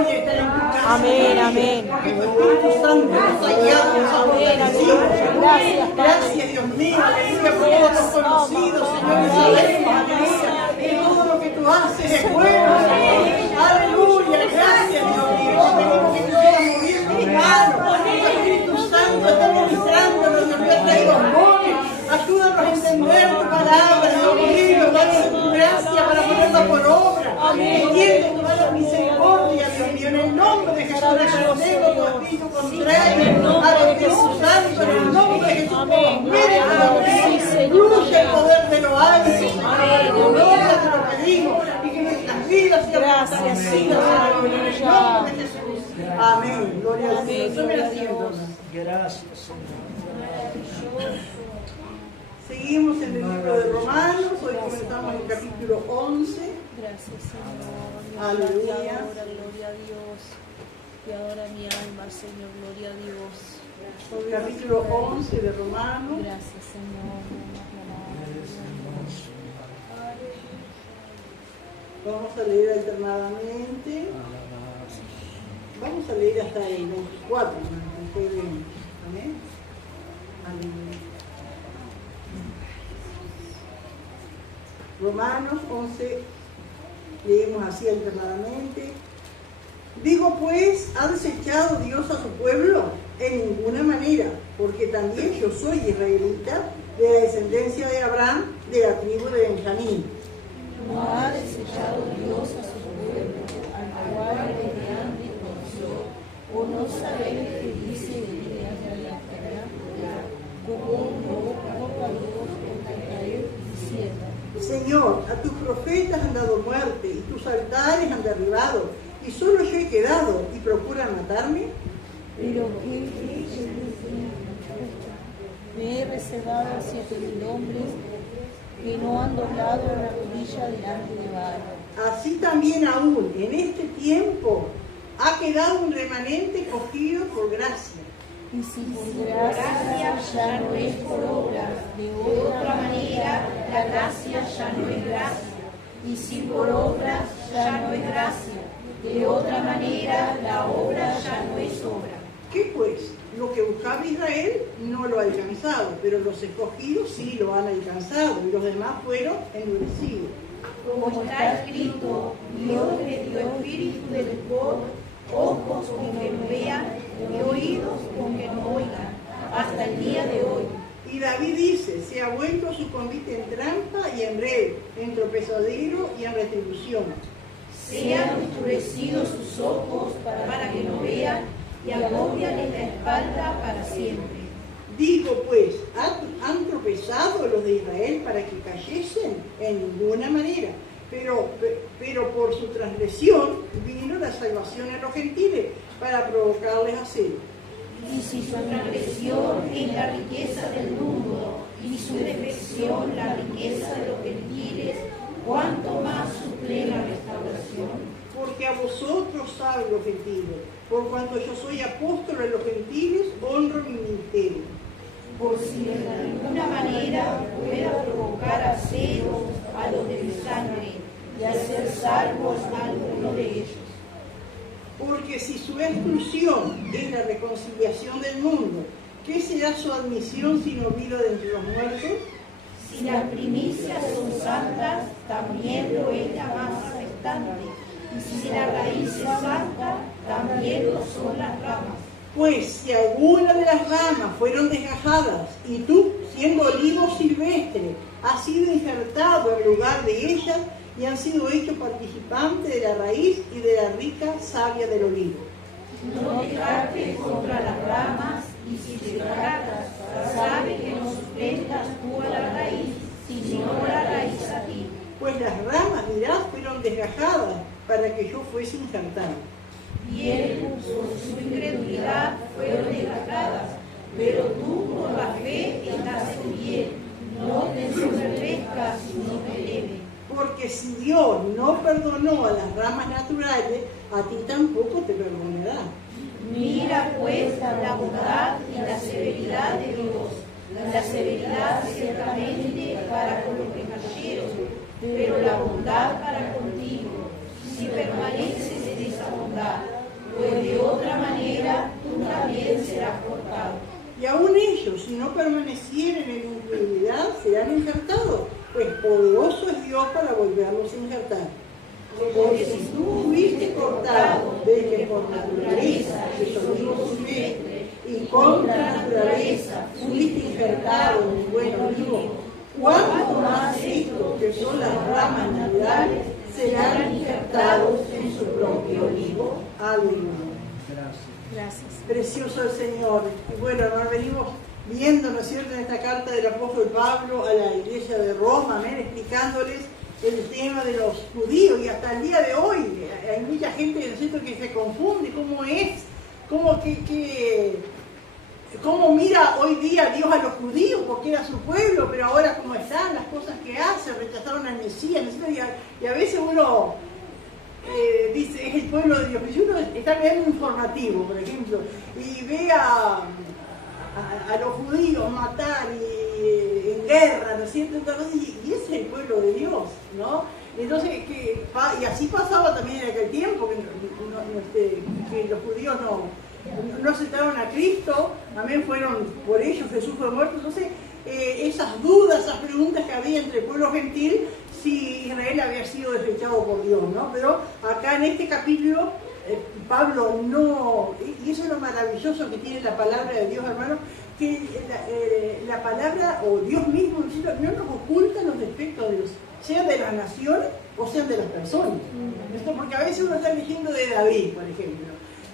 gloria está en tu casa. Amén, amén. Porque tu Espíritu Santo nos ha guiado, nos ha fortalecido. Gracias, Gracias, Dios mío, aleluya, por todos los conocidos, Señor, y sabemos, aleluya, que todo lo que tú haces es bueno, Señor. Aleluya, gracias, Dios mío. Pedimos que tú quieras mover tus manos. El Espíritu Santo está ministrándonos, Dios mío, traigo dones. Ayúdanos a entender tu palabra, Dios mío. Danos tu gracia para ponerla por obra. Entiende tu misericordia, Dios mío. En el nombre de Jesús, reconocemos tu espíritu contrario al Espíritu Santo. En el nombre de Jesús, fluye el poder de lo alto, Señor. Gloria te lo pedimos. Y que nuestras vidas sean fortalecidas, Señor. En el nombre de Jesús. Amén. Gloria a Dios. Tome asiento. Gracias, Señor. Seguimos en el libro de Romanos. Hoy comenzamos el capítulo 11. Gracias, Señor. Aleluya. Te adora, gloria a Dios. Te adora mi alma, Señor, gloria a Dios. El capítulo 11 de Romanos. Gracias, Señor. Vamos a leer alternadamente. Vamos a leer hasta el 24. Después de... Amén. Aleluya. Romanos 11, leemos así alternadamente. Digo pues, ¿ha desechado Dios a su pueblo? En ninguna manera, porque también yo soy israelita, de la descendencia de Abraham, de la tribu de Benjamín. No ha desechado Dios a su pueblo, al cual desde antes conoció, o no sabéis que dice de días de la eternidad, como no convoca a Dios contra Israel, diciendo: Señor, a tus profetas han dado muerte, y tus altares han derribado, y solo yo he quedado, y procuran matarme. Pero me he reservado a 7.000 hombres que no han doblado la rodilla delante de Baal. Así también aún en este tiempo ha quedado un remanente cogido por gracia. Y si por gracia ya no es por obras, de otra manera la gracia ya no es gracia. Y si por obras ya no es gracia, de otra manera la obra ya no es obra. ¿Qué pues? Lo que buscaba Israel no lo ha alcanzado, pero los escogidos sí lo han alcanzado, y los demás fueron endurecidos. Como está escrito, Dios le dio espíritu de temor, ojos con que no vean y oídos con que no oigan, hasta el día de hoy. Y David dice, se ha vuelto su convite en trampa y en red, en tropezadero y en retribución. Sean oscurecidos sus ojos para que no vean y agobian la espalda para siempre. Digo pues, ¿han tropezado los de Israel para que cayesen? En ninguna manera. Pero por su transgresión vino la salvación a los gentiles para provocarles a celo. Y si su transgresión es la riqueza del mundo y su defección la riqueza de los gentiles, ¿cuánto más su plena restauración? Porque a vosotros saben los gentiles, por cuanto yo soy apóstol de los gentiles, honro mi ministerio. Por si de alguna manera pueda provocar a celo a los de mi sangre y hacer salvos a alguno de ellos. Porque si su exclusión es la reconciliación del mundo, ¿qué será su admisión si no vida de entre los muertos? Si las primicias son santas, también lo es la masa restante. Y si la raíz es santa, también lo son las ramas. Pues si alguna de las ramas fueron desgajadas, y tú, siendo olivo silvestre, has sido injertado en lugar de ellas, y han sido hechos participantes de la raíz y de la rica savia del olivo. No te jactes contra las ramas, y si te jactas, sabe que no sustentas tú a la raíz, sino la raíz a ti. Pues las ramas, mirad, fueron desgajadas para que yo fuese injertado. Y él, por su incredulidad, fueron desgajadas, pero tú por la fe estás en bien. No te ensoberbezcas, sino te eleve. Porque si Dios no perdonó a las ramas naturales, a ti tampoco te perdonará. Mira pues la bondad y la severidad de Dios. La severidad ciertamente para con los que cayeron, pero la bondad para contigo, si permaneces en esa bondad. serán injertados, pues poderoso es Dios para volverlos a injertar. Porque si tú fuiste cortado desde por naturaleza, eso digo su mente, y contra naturaleza fuiste injertado en el buen olivo, ¿cuánto más estos, que son las ramas naturales, serán injertados en su propio olivo? Aleluya. Gracias. Precioso el Señor. Y bueno, hermano, venimos viendo, ¿no es cierto?, en esta carta del apóstol Pablo a la iglesia de Roma, amén, explicándoles el tema de los judíos, y hasta el día de hoy hay mucha gente, ¿no es cierto?, que se confunde cómo es, cómo mira hoy día Dios a los judíos, porque era su pueblo, pero ahora cómo están, las cosas que hacen, rechazaron al Mesías, ¿no es cierto? Y a veces uno dice, es el pueblo de Dios, pero si uno está viendo un informativo, por ejemplo, y ve a los judíos matar y en guerra, ¿no es cierto? Y ese es el pueblo de Dios, ¿no? Entonces, y así pasaba también en aquel tiempo, que los judíos no aceptaron a Cristo, también fueron por ellos, Jesús fue muerto. Entonces, esas dudas, esas preguntas que había entre el pueblo gentil, si Israel había sido desechado por Dios, ¿no? Pero acá en este capítulo, Pablo no, y eso es lo maravilloso que tiene la palabra de Dios, hermano, que la palabra, o Dios mismo, no nos oculta los defectos de Dios, sean de las naciones o sean de las personas. Esto porque a veces uno está leyendo de David, por ejemplo,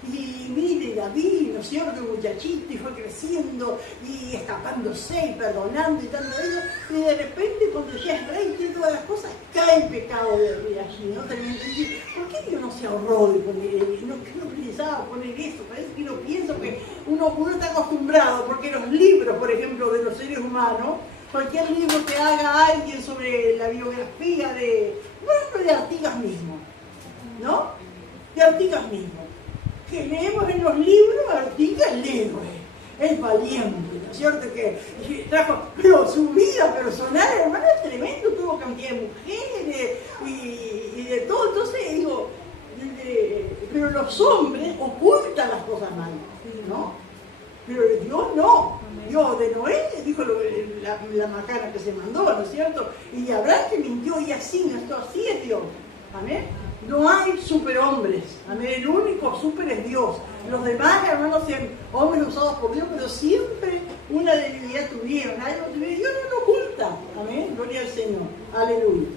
y mire, David, ¿no es cierto?, un muchachito, y fue creciendo, y escapándose, y perdonando, y tanto eso, y de repente, cuando ya es rey, y todas las cosas, cae el pecado de allí, ¿no? ¿Por qué Dios no se ahorró de poner, no precisaba poner eso? Parece que yo pienso que uno está acostumbrado, porque los libros, por ejemplo, de los seres humanos, cualquier libro que haga alguien sobre la biografía por ejemplo, de Artigas mismo, ¿no? De Artigas mismo. Que leemos en los libros, Artigas el héroe, el valiente, ¿no es cierto? Que trajo, pero su vida personal, hermano, es tremendo, tuvo cantidad de mujeres y de todo. Entonces digo, pero los hombres ocultan las cosas malas, ¿no? Pero Dios no. Dios de Noé dijo la macana que se mandó, ¿no es cierto? Y de Abraham que mintió, y así, ¿no? Así es Dios. Amén. No hay superhombres, amén. El único super es Dios. Los demás, hermanos, sean hombres usados por Dios, pero siempre una debilidad tuvieron, algo tuvieron. Dios no lo oculta, amén. Gloria al Señor, aleluya.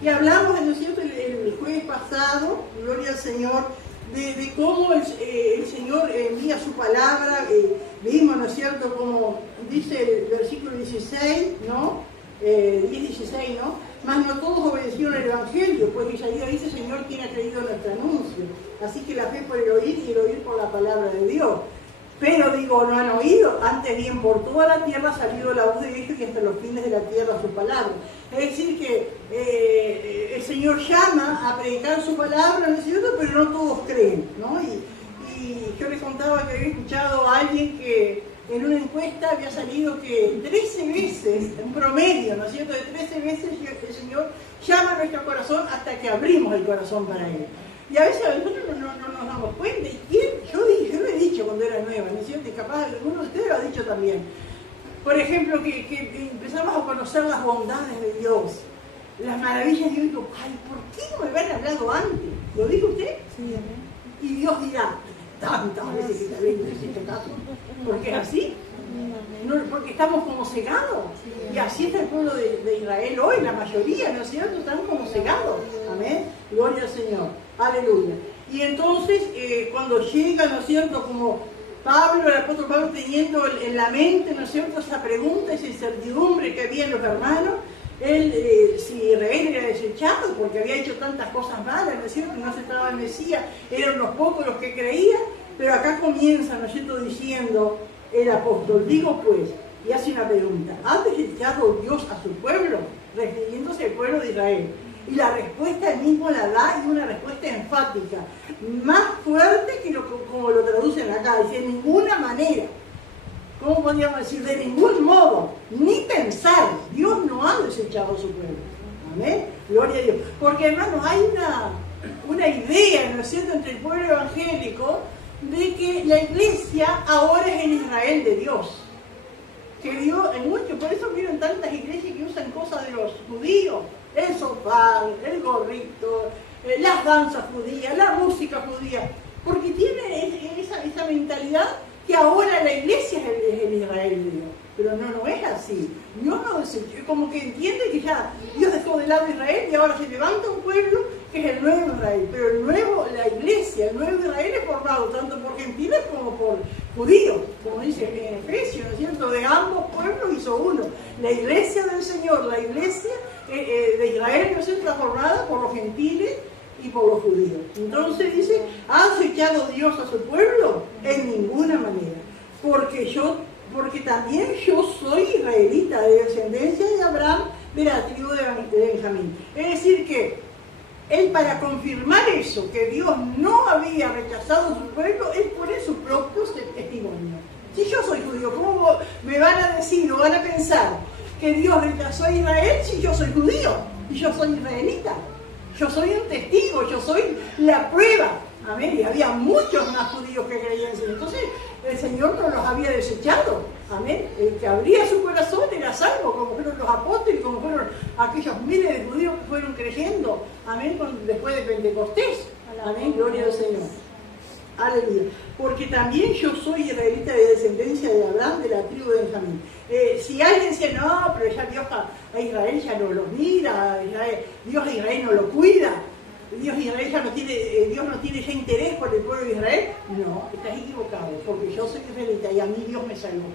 Y hablamos, ¿no es cierto?, el jueves pasado, gloria al Señor, de cómo el Señor envía su palabra. Vimos, ¿no es cierto?, como dice el versículo 16, ¿no? 10-16, ¿no? Mas no todos obedecieron el Evangelio, pues Isaías dice, Señor, ¿quién ha creído nuestro anuncio? Así que la fe por el oír y el oír por la palabra de Dios. Pero digo, no han oído, antes bien por toda la tierra ha salido la voz de ellos y hasta los fines de la tierra su palabra. Es decir que el Señor llama a predicar su palabra, ¿no es cierto?, pero no todos creen, ¿no? Y yo les contaba que había escuchado a alguien que en una encuesta había salido que 13 veces, en promedio, ¿no es cierto?, de 13 veces el Señor llama a nuestro corazón hasta que abrimos el corazón para Él. Y a veces nosotros no nos damos cuenta. ¿Y quién? Yo lo he dicho cuando era nueva, ¿no es cierto? Y capaz alguno de ustedes lo ha dicho también. Por ejemplo, que empezamos a conocer las bondades de Dios, las maravillas de Dios. Y digo, ay, ¿por qué no me habían hablado antes? ¿Lo dijo usted? Sí, amén. Y Dios dirá, tantas veces que te vengo en este caso, porque es así, no, porque estamos como cegados, y así está el pueblo de Israel hoy, la mayoría, ¿no es cierto?, están como cegados, amén, gloria al Señor, aleluya. Y entonces, cuando llega, ¿no es cierto?, como Pablo, el apóstol Pablo, teniendo en la mente, ¿no es cierto?, esa pregunta, esa incertidumbre que había en los hermanos, si Israel era desechado porque había hecho tantas cosas malas, ¿no es cierto?, no aceptaba al Mesías, eran unos pocos los que creían, pero acá comienza, ¿no es cierto?, diciendo el apóstol, digo pues, y hace una pregunta, ¿ha desechado Dios a su pueblo? Refiriéndose al pueblo de Israel. Y la respuesta él mismo la da, y una respuesta enfática, más fuerte que como lo traducen acá, dice, de ninguna manera. ¿Cómo podríamos decir? De ningún modo, ni pensar. Dios no ha desechado a su pueblo. Amén. Gloria a Dios. Porque, hermanos, hay una idea, ¿no es cierto?, entre el pueblo evangélico de que la iglesia ahora es el Israel de Dios. que Dios, en mucho, por eso vieron tantas iglesias que usan cosas de los judíos, el sofá, el gorrito, las danzas judías, la música judía, porque tienen esa mentalidad que ahora la iglesia es el Israel de Dios. Pero no es así. Dios no desechó, como que entiende que ya Dios dejó de lado a Israel y ahora se levanta un pueblo que es el nuevo Israel. Pero la iglesia, el nuevo Israel es formado tanto por gentiles como por judíos, como dice en Efesios, ¿no es cierto? De ambos pueblos hizo uno. La iglesia del Señor, la iglesia de Israel no está formada por los gentiles y por los judíos. Entonces dice, ¿ha acechado Dios a su pueblo? En ninguna manera. Porque también yo soy israelita, de descendencia de Abraham, de la tribu de Benjamín. Es decir que él, para confirmar eso, que Dios no había rechazado a su pueblo, él pone su propio testimonio. Si yo soy judío, ¿cómo me van a decir o van a pensar que Dios rechazó a Israel si yo soy judío y yo soy israelita? Yo soy un testigo, yo soy la prueba. Amén. Y había muchos más judíos que creían en él. Entonces, el Señor no los había desechado. Amén. El que abría su corazón era salvo, como fueron los apóstoles, como fueron aquellos miles de judíos que fueron creyendo. Amén. Después de Pentecostés. Amén. Gloria al Señor. Aleluya. Porque también yo soy israelita de descendencia de Abraham, de la tribu de Benjamín. Si alguien dice, no, pero ya Dios a Israel ya no lo mira, Dios a Israel no lo cuida, Dios no tiene ya interés por el pueblo de Israel, no, estás equivocado, porque yo soy israelita y a mí Dios me salvó.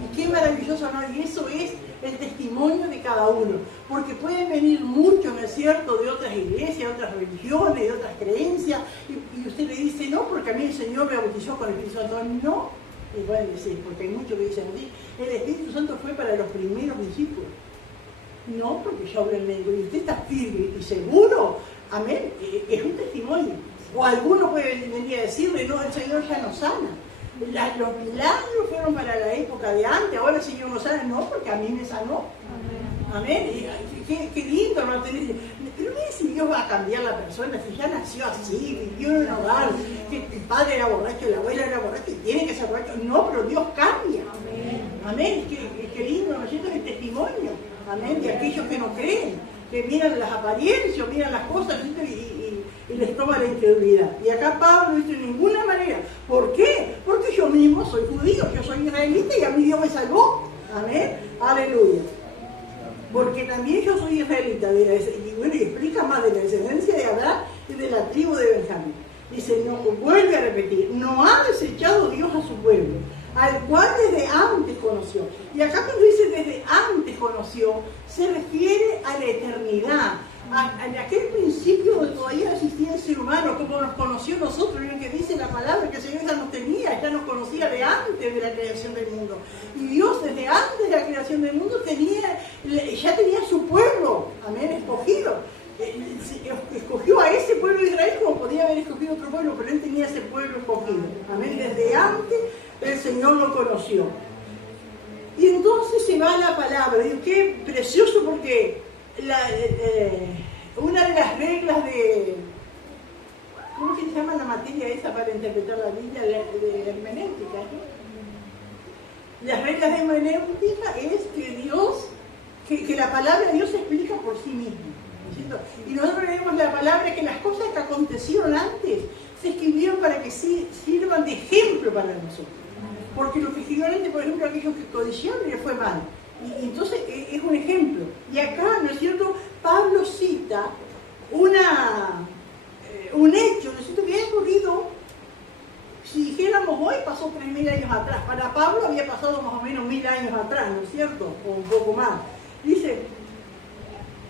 Y qué maravilloso, ¿no? Y eso es el testimonio de cada uno, porque pueden venir muchos, ¿no es cierto?, de otras iglesias, de otras religiones, de otras creencias, y usted le dice, no, porque a mí el Señor me bautizó con el Espíritu Santo, no. Y pueden decir, porque hay muchos que dicen así, el Espíritu Santo fue para los primeros discípulos. No, porque yo hablo en lengua y usted está firme y seguro, amén, es un testimonio. O alguno puede venir a decirle, no, el Señor ya nos sana. Los milagros fueron para la época de antes, ahora el Señor nos sana, no, porque a mí me sanó. Amén. Qué lindo, ¿no? Pero mire si Dios va a cambiar la persona, si ya nació así, vivió en un hogar, que el padre era borracho, la abuela era borracha, y tiene que ser borracho. No, pero Dios cambia. Amén. Qué lindo, ¿no es cierto? El testimonio. Amén. De aquellos que no creen, que miran las apariencias, miran las cosas y les toma la incredulidad. Y acá Pablo dice, de ninguna manera. ¿Por qué? Porque yo mismo soy judío, yo soy israelita y a mí Dios me salvó. Amén. Aleluya. Porque también yo soy israelita, y bueno, y explica más de la descendencia de Abraham y de la tribu de Benjamín. Dice, no, vuelve a repetir, no ha desechado Dios a su pueblo, al cual desde antes conoció. Y acá cuando dice desde antes conoció, se refiere a la eternidad, a aquel principio donde todavía existía el ser humano, como nos conoció nosotros, en que dice la palabra que el Señor ya nos tenía, ya nos conocía de antes de la creación del mundo. Y Dios desde antes de la creación del mundo ya tenía su pueblo, amén, escogido. Escogió a ese pueblo de Israel como podía haber escogido otro pueblo, pero él tenía ese pueblo escogido. Amén, desde antes el Señor lo conoció. Y entonces se va a la palabra. Y qué precioso, porque una de las reglas de, ¿cómo se llama la materia esa para interpretar la Biblia? De hermenéutica, ¿no? Las reglas de hermenéutica es que la palabra de Dios se explica por sí misma, ¿no es cierto? Y nosotros leemos la palabra que las cosas que acontecieron antes se escribieron para que sirvan de ejemplo para nosotros. Porque lo que escribieron antes, por ejemplo, aquellos que codiciaron, les fue mal. Y entonces es un ejemplo. Y acá, ¿no es cierto?, Pablo cita un hecho, ¿no es cierto?, que ha ocurrido, si dijéramos hoy, pasó 3000 años atrás. Para Pablo había pasado más o menos 1000 años atrás, ¿no es cierto?, o un poco más. Dice,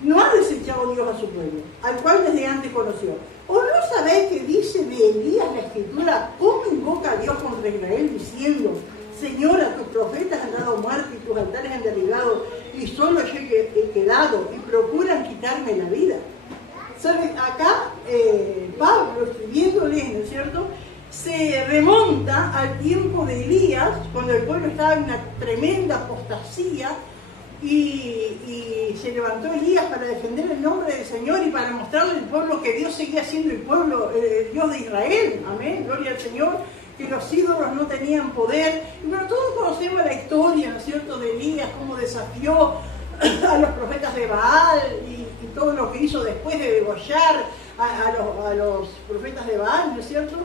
no ha desechado Dios a su pueblo, al cual desde antes conoció. ¿O no sabéis que dice de Elías la Escritura, cómo invoca a Dios contra Israel, diciendo, Señor, a tus profetas han dado muerte y tus altares han derribado, y solo yo he quedado, y procuran quitarme la vida? ¿Saben? Acá Pablo, escribiéndoles, ¿no es cierto?, se remonta al tiempo de Elías, cuando el pueblo estaba en una tremenda apostasía, y se levantó Elías para defender el nombre del Señor y para mostrarle al pueblo que Dios seguía siendo el pueblo, el Dios de Israel. Amén, gloria al Señor, que los ídolos no tenían poder. Y bueno, todos conocemos la historia, ¿no es cierto?, de Elías, cómo desafió a los profetas de Baal y todo lo que hizo después de degollar a los profetas de Baal, ¿no es cierto?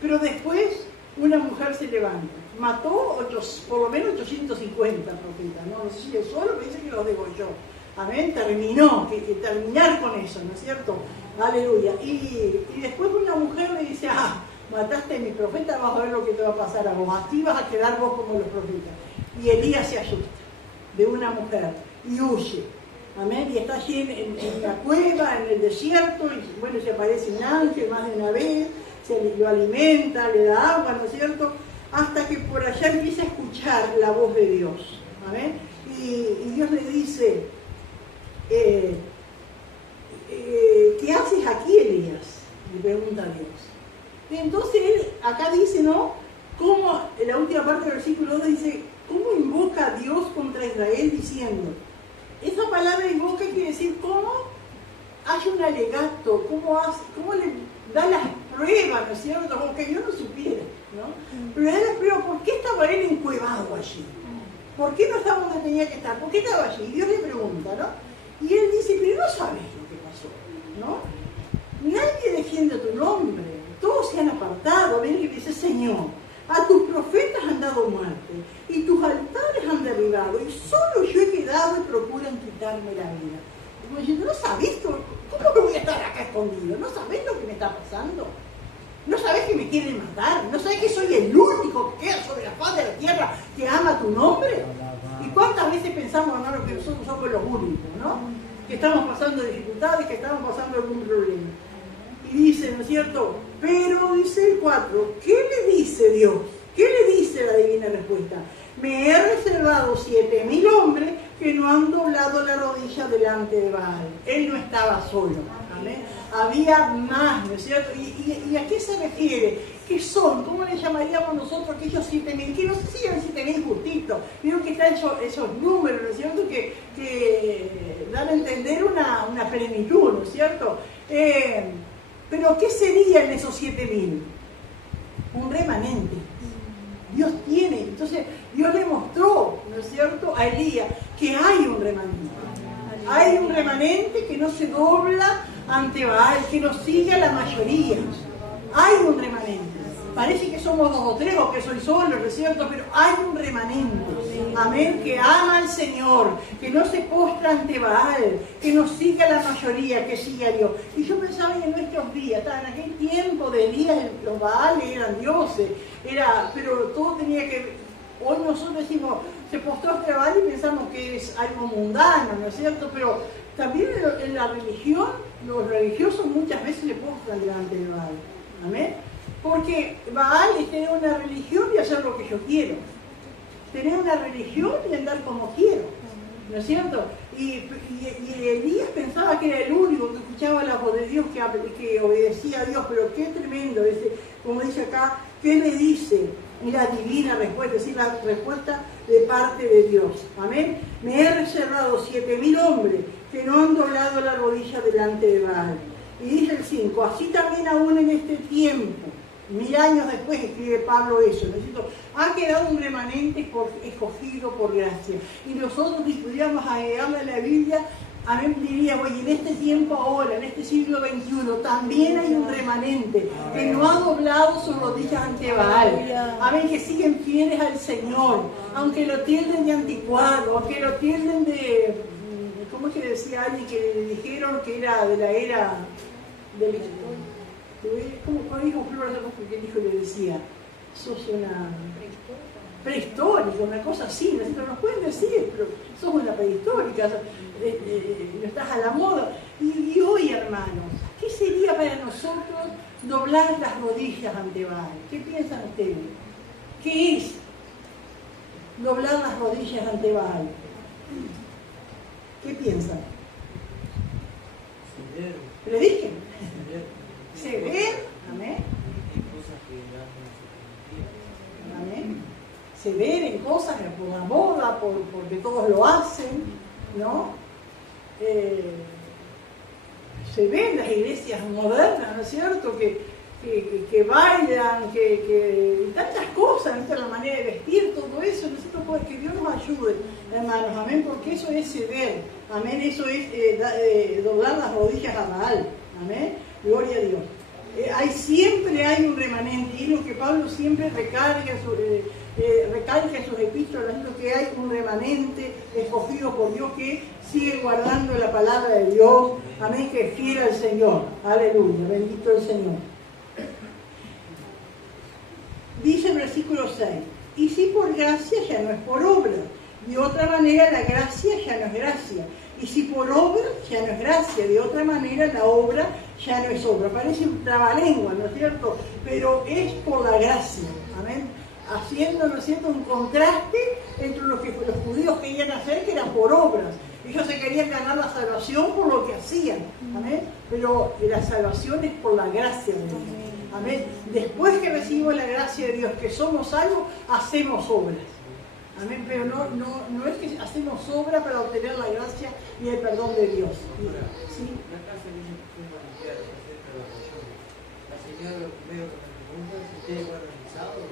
Pero después una mujer se levanta, mató por lo menos 850 profetas, no sé si él solo, pero dice que los degolló. Amén, terminó, que terminar con eso, ¿no es cierto? Aleluya. Y después una mujer le dice, mataste a mi profeta, vas a ver lo que te va a pasar a vos, así vas a quedar vos como los profetas. Y Elías se asusta de una mujer y huye. Amén, y está allí en la cueva, en el desierto, y bueno, se aparece un ángel más de una vez, lo alimenta, le da agua, ¿no es cierto? Hasta que por allá empieza a escuchar la voz de Dios. Amén, y Dios le dice, ¿qué haces aquí, Elías? Le pregunta a Dios. Y entonces él acá dice, ¿no? Cómo, en la última parte del versículo 2 dice, ¿cómo invoca a Dios contra Israel diciendo? Esa palabra invoca quiere decir cómo hace un alegato, cómo le da las pruebas, ¿no es cierto? Como que yo no supiera, ¿no? Pero le da las pruebas, ¿por qué estaba él encuevado allí? ¿Por qué no estaba donde tenía que estar? ¿Por qué estaba allí? Y Dios le pregunta, ¿no? Y él dice, pero no sabes lo que pasó, ¿no? Nadie defiende tu nombre, todos se han apartado. Ven y dice, Señor, a tus profetas han dado muerte, y tus altares han derribado, y solo yo he quedado y procuran quitarme la vida. Como diciendo, ¿no sabés cómo me voy a estar acá escondido? ¿No sabés lo que me está pasando? ¿No sabés que me quieren matar? ¿No sabés que soy el único que queda sobre la faz de la tierra que ama tu nombre? ¿Y cuántas veces pensamos, hermanos, que nosotros somos los únicos, ¿no? Que estamos pasando dificultades, que estamos pasando algún problema. Y dice, ¿no es cierto? Pero dice el 4, ¿qué le dice Dios? ¿Qué le dice la divina respuesta? Me he reservado 7.000 hombres que no han doblado la rodilla delante de Baal. Él no estaba solo. ¿Amén? Había más, ¿no es cierto? ¿Y a qué se refiere? ¿Qué son? ¿Cómo le llamaríamos nosotros aquellos 7.000? Que no sé si eran 7.000 justitos. Vieron que están esos números, ¿no es cierto? Que dan a entender una plenitud, ¿no es cierto? Pero ¿qué serían esos 7.000? Un remanente. Dios tiene, entonces Dios le mostró, ¿no es cierto?, a Elías que hay un remanente. Hay un remanente que no se dobla ante Baal, que no sigue a la mayoría. Hay un remanente. Parece que somos 2 o 3 o que soy solo, ¿no es cierto? Pero hay un remanente. Amén, que ama al Señor, que no se postra ante Baal, que no sigue a la mayoría, que sigue a Dios. Y yo pensaba en nuestros días, en aquel tiempo de Elías, los Baales eran dioses, pero todo tenía que... Hoy nosotros decimos, se postró ante Baal y pensamos que es algo mundano, ¿no es cierto? Pero también en la religión, los religiosos muchas veces se postran delante de Baal. Amén. Porque Baal es tener una religión y hacer lo que yo quiero. Tener una religión y andar como quiero. ¿No es cierto? Y Elías pensaba que era el único que escuchaba la voz de Dios, que obedecía a Dios, pero qué tremendo, como dice acá, ¿qué le dice? La divina respuesta, es decir, la respuesta de parte de Dios. Amén. Me he reservado 7.000 hombres que no han doblado la rodilla delante de Baal. Y dice el 5, así también aún en este tiempo, 1000 años después escribe Pablo eso, ¿no? Ha quedado un remanente escogido por gracia. Y nosotros, si pudiéramos agregarle a la Biblia, amén, diríamos, y en este tiempo ahora, en este siglo XXI, también hay un remanente que no ha doblado sus rodillas ante Baal. Amén, que siguen fieles al Señor, aunque lo tilden de anticuado, aunque lo tilden de... ¿Cómo es que decía alguien que le dijeron que era de la era del... ¿Cómo dijo Flor? ¿Qué dijo? Le decía, sos una prehistórica, una cosa así, ¿no? Nos pueden decir, pero sos una prehistórica, no estás a la moda. Y hoy, hermanos, ¿qué sería para nosotros doblar las rodillas ante Baal? ¿Qué piensan ustedes? ¿Qué es doblar las rodillas ante Baal? ¿Qué piensan? Prediquen. Ceder, amén. Amén. Ceder en cosas por la moda, porque todos lo hacen, ¿no? Se ven las iglesias modernas, ¿no es cierto? Que que bailan, que tantas cosas, ¿no? La manera de vestir, todo eso, nosotros que Dios nos ayude, hermanos, amén, porque eso es ceder, amén, eso es doblar las rodillas a Baal, amén, gloria a Dios. Siempre hay un remanente, y es lo que Pablo siempre recalca en sus epístolas, lo que hay un remanente escogido por Dios que sigue guardando la palabra de Dios, amén, que es fiel al Señor, aleluya, bendito el Señor. Dice el versículo 6, y si por gracia ya no es por obra, de otra manera la gracia ya no es gracia, y si por obra ya no es gracia, de otra manera la obra ya no es obra. Parece un trabalengua, ¿no es cierto? Pero es por la gracia, amén, haciendo, ¿no es cierto?, un contraste entre lo que los judíos querían hacer, que era por obras. Ellos se querían ganar la salvación por lo que hacían, amén, pero la salvación es por la gracia de Dios. Amén. Después que recibimos la gracia de Dios, que somos salvos, hacemos obras. Amén. Pero no es que hacemos obra para obtener la gracia y el perdón de Dios. ¿Sí? La señora medio que me pregunta si ustedes igual organizado.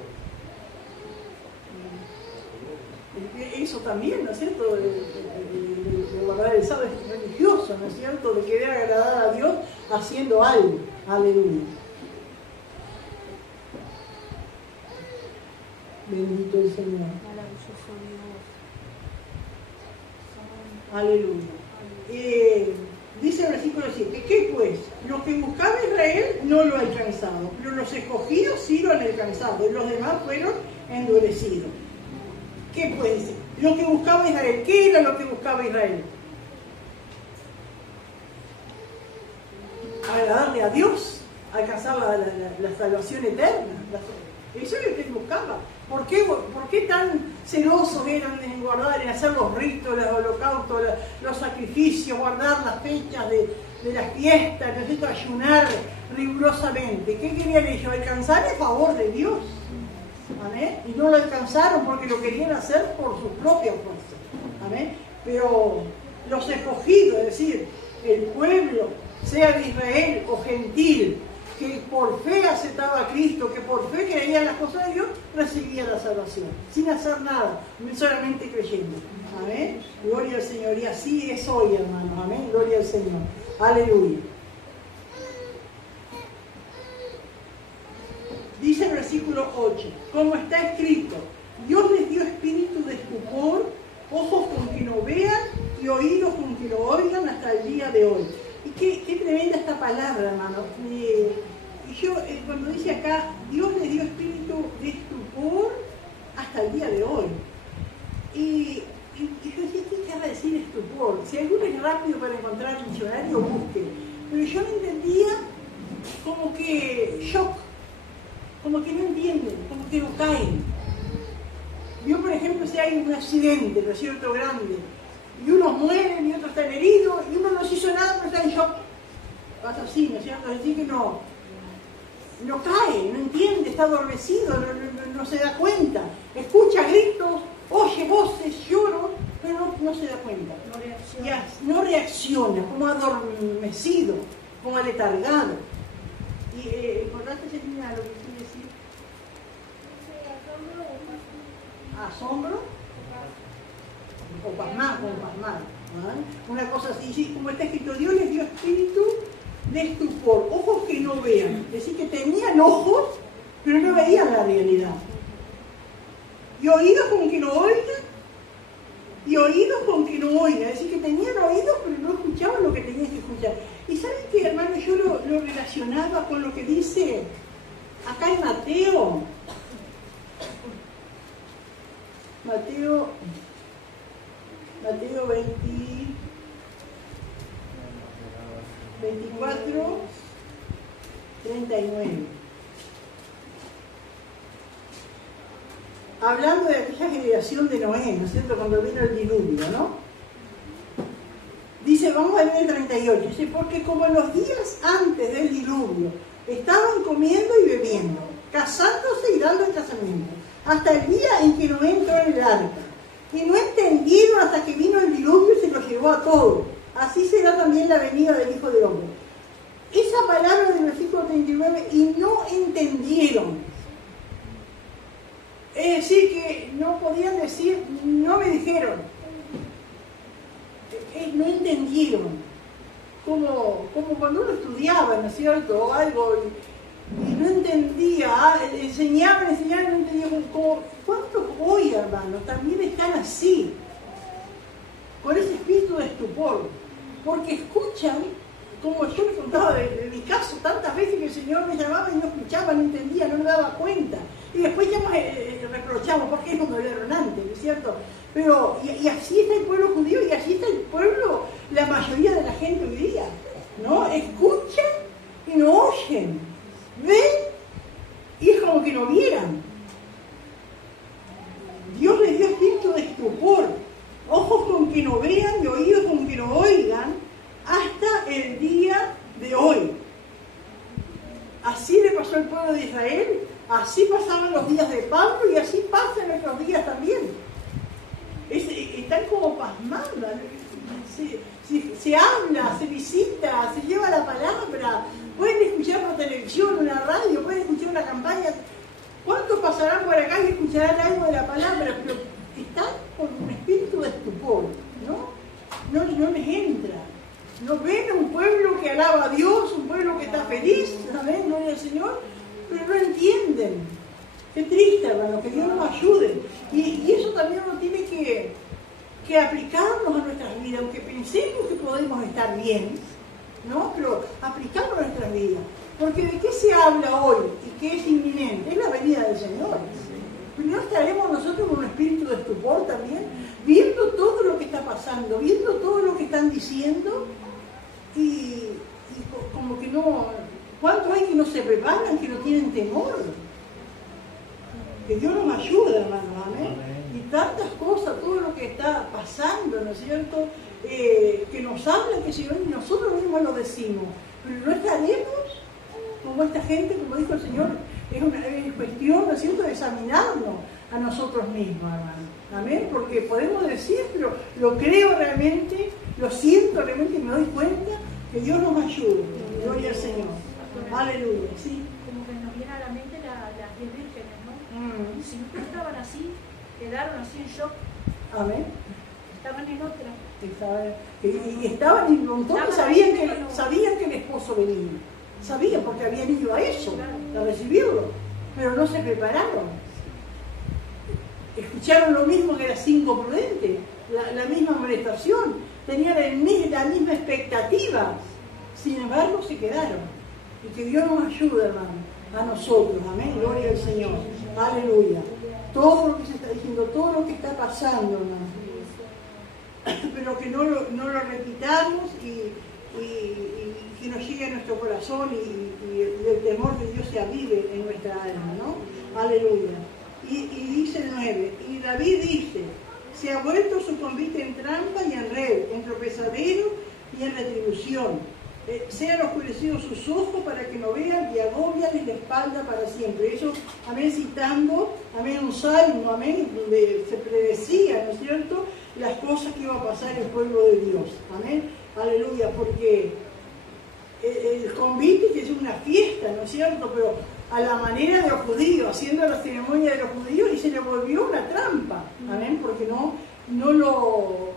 Eso también, ¿no es cierto? De guardar el sábado es religioso, ¿no es cierto? De querer agradar a Dios haciendo algo. Aleluya. Bendito el Señor. Maravilloso Dios. Aleluya. Dice el versículo 7, ¿qué pues? Los que buscaba Israel no lo ha alcanzado, pero los escogidos sí lo han alcanzado, y los demás fueron endurecidos. ¿Qué puede decir? Lo que buscaba Israel, ¿qué era lo que buscaba Israel? Agradarle a Dios, alcanzar la salvación eterna. Eso es lo que él buscaba. ¿Por qué tan celosos eran en guardar, en hacer los ritos, los holocaustos, los sacrificios, guardar las fechas de las fiestas, necesito ayunar rigurosamente? ¿Qué querían ellos? Alcanzar el favor de Dios. ¿Amén? Y no lo alcanzaron porque lo querían hacer por sus propias fuerzas. ¿Amén? Pero los escogidos, es decir, el pueblo, sea de Israel o gentil, que por fe aceptaba a Cristo, que por fe creía en las cosas de Dios, recibía la salvación, sin hacer nada, solamente creyendo. Amén. Gloria al Señor. Y así es hoy, hermanos. Amén. Gloria al Señor. Aleluya. Dice el versículo 8, como está escrito, Dios les dio espíritu de estupor, ojos con que no vean y oídos con que no oigan hasta el día de hoy. Y qué tremenda esta palabra, hermano. Y yo, cuando dice acá, Dios les dio espíritu de estupor hasta el día de hoy. Y yo decía, ¿qué querrá decir estupor? Si alguno es rápido para encontrar el diccionario, busque. Pero yo no entendía como que shock, como que no entienden, como que no caen. Yo, por ejemplo, si hay un accidente, ¿no es cierto?, grande, y unos mueren y otros están heridos, y uno no se hizo nada, pero está en shock. Pasa así, ¿no es cierto? Es decir, que no cae, no entiende, está adormecido, no se da cuenta. Escucha gritos, oye voces, lloros, pero no se da cuenta. No reacciona, como adormecido, como aletargado. Y importante sería lo que quiere decir. Asombro o pasmado, ¿no? Una cosa así, sí, como está escrito, Dios les dio espíritu de estupor, ojos que no vean, es decir, que tenían ojos, pero no veían la realidad, y oídos con que no oigan, y oídos con que no oigan, es decir, que tenían oídos, pero no escuchaban lo que tenían que escuchar. Y ¿saben qué, hermano? Yo lo relacionaba con lo que dice acá en Mateo 24, 39. Hablando de aquella generación de Noé, ¿no es cierto?, cuando vino el diluvio, ¿no? Dice, vamos a ver el 38, dice, porque como en los días antes del diluvio estaban comiendo y bebiendo, casándose y dando el casamiento, hasta el día en que Noé entró en el arca, y no entendieron hasta que vino el diluvio y se los llevó a todos. Así será también la venida del Hijo del Hombre. Esa palabras del versículo 39, y no entendieron. Es decir, que no podían decir, no me dijeron. No entendieron. Como cuando uno estudiaba, ¿no es cierto? O algo, y no entendía, enseñaban y no entendían. ¿Cuántos hoy, hermanos, también están así? Con ese espíritu de estupor. Porque escuchan, como yo les contaba de mi caso, tantas veces que el Señor me llamaba y no escuchaba, no entendía, no me daba cuenta. Y después ya nos reprochamos, porque no me hablaron antes, ¿no es cierto? Pero, y así está el pueblo judío, y así está el pueblo, la mayoría de la gente hoy día, ¿no? Escuchan y no oyen, ven y es como que no vieran. Dios les dio espíritu de estupor, ojos con que no vean y oídos con que no oigan, hasta el día de hoy. Así le pasó al pueblo de Israel, así pasaban los días de Pablo y así pasan nuestros días también. Están como pasmadas, se habla, se visita, se lleva la palabra, pueden escuchar una televisión, una radio, pueden escuchar una campaña. ¿Cuántos pasarán por acá y escucharán algo de la palabra? Pero están con un espíritu de estupor, ¿no? No les entra. No ven un pueblo que alaba a Dios, un pueblo que está feliz, ¿saben? Gloria al Señor, pero no entienden. Qué triste, hermano, que Dios nos ayude. Y eso también uno tiene que aplicarnos a nuestras vidas, aunque pensemos que podemos estar bien, ¿no? Pero aplicarlo a nuestras vidas. Porque ¿de qué se habla hoy y qué es inminente? Es la venida del Señor. Pero no estaremos nosotros con un espíritu de estupor también, viendo todo lo que está pasando, viendo todo lo que están diciendo y como que no. ¿Cuántos hay que no se preparan, que no tienen temor? Que Dios nos ayude, hermanos, amén. Y tantas cosas, todo lo que está pasando, ¿no es cierto? Que nos hablan, que si nosotros mismos lo decimos, pero no estaremos como esta gente, como dijo el Señor, es cuestión, ¿no es cierto?, de examinarnos a nosotros mismos, hermano. Amén, porque podemos decir, pero lo creo realmente, lo siento realmente, me doy cuenta que Dios nos ayude. Gloria al Señor. Aleluya, sí. Como que nos viene a la mente las 10 vírgenes, ¿no? Si no estaban así, quedaron así en shock. Amén. Estaban en otra. Y estaban, y un montón que sabían que el esposo venía. Sabían porque habían ido a eso, a recibirlo, pero no se prepararon. Escucharon lo mismo que las 5 prudentes, la misma amonestación, tenían la misma expectativa, sin embargo se quedaron. Y que Dios nos ayude, hermano, a nosotros, amén, gloria al Señor, aleluya. Todo lo que se está diciendo, todo lo que está pasando, hermano, pero que no lo repitamos y que nos llegue a nuestro corazón y el temor de Dios se avive en nuestra alma, ¿no? Aleluya. Y dice el 9, y David dice, se ha vuelto su convite en trampa y en red, en tropezadero y en retribución. Sean oscurecidos sus ojos para que no vean y agobian la espalda para siempre. Eso, amén, citando, amén, un salmo, amén, donde se predecía, ¿no es cierto?, las cosas que iba a pasar en el pueblo de Dios. Amén, aleluya, porque el convite, que es una fiesta, ¿no es cierto?, pero a la manera de los judíos, haciendo la ceremonia de los judíos, y se le volvió una trampa, amén, porque no lo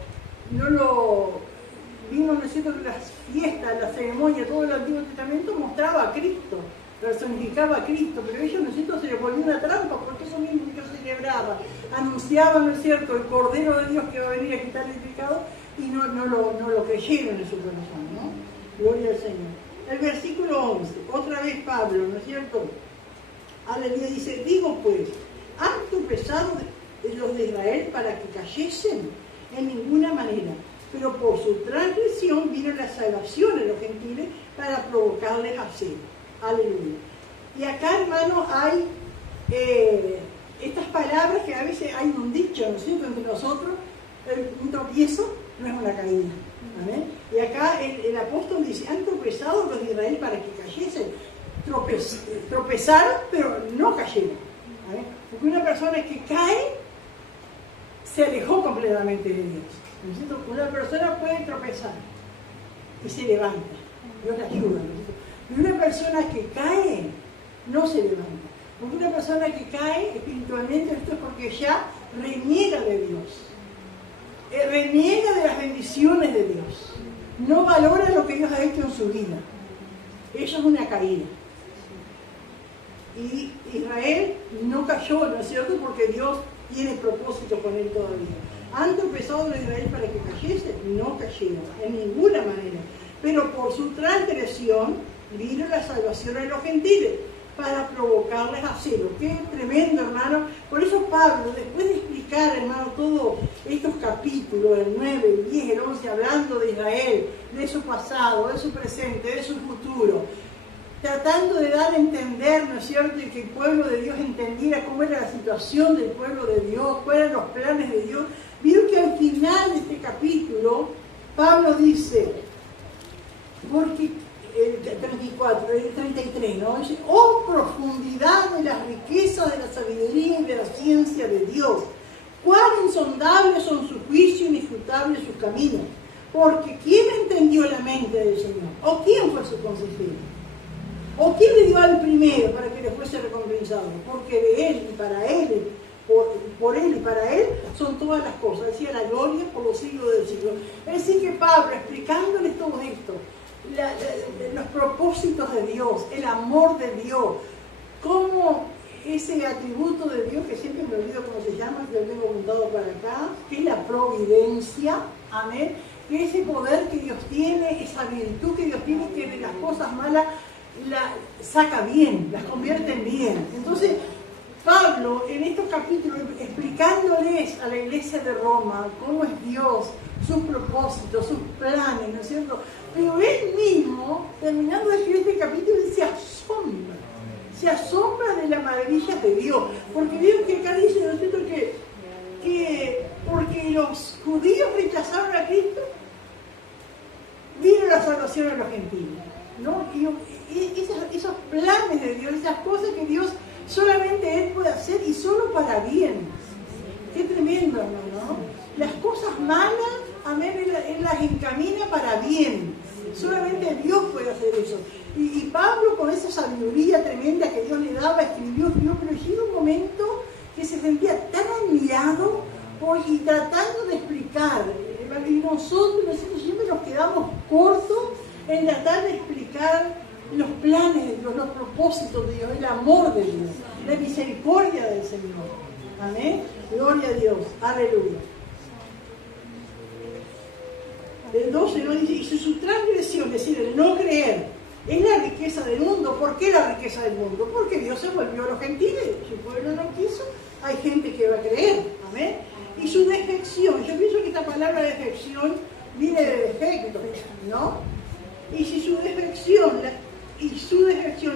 vimos, ¿no es cierto?, que las fiestas, la ceremonia, todo el Antiguo Testamento mostraba a Cristo, personificaba a Cristo, pero ellos, ¿no es cierto?, se les volvió una trampa, porque eso mismo que ellos celebraban, anunciaban, ¿no es cierto?, el Cordero de Dios que va a venir a quitar el pecado, y no lo creyeron en su corazón, ¿no? Gloria al Señor. El versículo 11, otra vez Pablo, ¿no es cierto?, aleluya, dice, digo pues, ¿han tropezado los de Israel para que cayesen? En ninguna manera, pero por su transgresión vino la salvación en los gentiles para provocarles a hacer. Aleluya. Y acá, hermano, hay estas palabras que a veces hay un dicho, ¿no es cierto?, entre nosotros, un tropiezo no es una caída. ¿Amén? Y acá el apóstol dice, han tropezado los de Israel para que cayesen. Tropezaron, pero no cayeron. ¿Amén? Porque una persona que cae se alejó completamente de Dios. ¿No es cierto? Una persona puede tropezar y se levanta. Dios le ayuda. ¿No es cierto? Y una persona que cae no se levanta. Porque una persona que cae espiritualmente, esto es porque ya reniega de Dios. Reniega de las bendiciones de Dios. No valora lo que Dios ha hecho en su vida. Eso es una caída. Y Israel no cayó, ¿no es cierto? Porque Dios tiene propósito con él todavía. ¿Han tropezado los Israel para que cayese? No cayeron, en ninguna manera. Pero por su transgresión vino la salvación a los gentiles, para provocarles a celo. Qué tremendo, hermano. Por eso Pablo, después de explicar, hermano, todos estos capítulos, el 9, el 10, el 11, hablando de Israel, de su pasado, de su presente, de su futuro, tratando de dar a entender, ¿no es cierto?, y que el pueblo de Dios entendiera cómo era la situación del pueblo de Dios, cuáles eran los planes de Dios, vio que al final de este capítulo, Pablo dice, porque el 34, el 33, ¿no? Dice, oh profundidad de las riquezas de la sabiduría y de la ciencia de Dios, cuán insondables son sus juicios y inescrutables sus caminos, porque ¿quién entendió la mente del Señor? ¿O quién fue su consejero? ¿O quién le dio al primero para que le fuese recompensado? Porque de él y para él, por él y para él, son todas las cosas, decía la gloria por los siglos del siglo. Es decir que Pablo, explicándoles todo esto, los propósitos de Dios, el amor de Dios, cómo ese atributo de Dios, que siempre me olvido cómo se llama, que lo tengo apuntado para acá, que es la providencia, amén, que ese poder que Dios tiene, esa virtud que Dios tiene, que de las cosas malas las saca bien, las convierte en bien. Entonces, Pablo, en estos capítulos, explicándoles a la iglesia de Roma cómo es Dios, sus propósitos, sus planes, ¿no es cierto? Pero él mismo, terminando de escribir este capítulo, se asombra de las maravillas de Dios. Porque vieron que acá dice, ¿no es cierto?, que porque los judíos rechazaron a Cristo, vino la salvación a los gentiles, ¿no? Y esos planes de Dios, esas cosas que Dios solamente Él puede hacer y solo para bien. Qué tremendo, ¿no? Las cosas malas, amén, Él las encamina para bien. Solamente Dios puede hacer eso. Y Pablo, con esa sabiduría tremenda que Dios le daba, escribió, pero llegó un momento que se sentía tan admirado y tratando de explicar. Y nosotros siempre nos quedamos cortos en tratar de explicar los planes de Dios, los propósitos de Dios, el amor de Dios, la misericordia del Señor. Amén. Gloria a Dios. Aleluya. El 12 nos dice, y su transgresión, es decir, el no creer, es la riqueza del mundo. ¿Por qué la riqueza del mundo? Porque Dios se volvió a los gentiles. Su pueblo no quiso, hay gente que va a creer. Amén. Y su defección, yo pienso que esta palabra defección viene de defecto, ¿no? Y si su defección,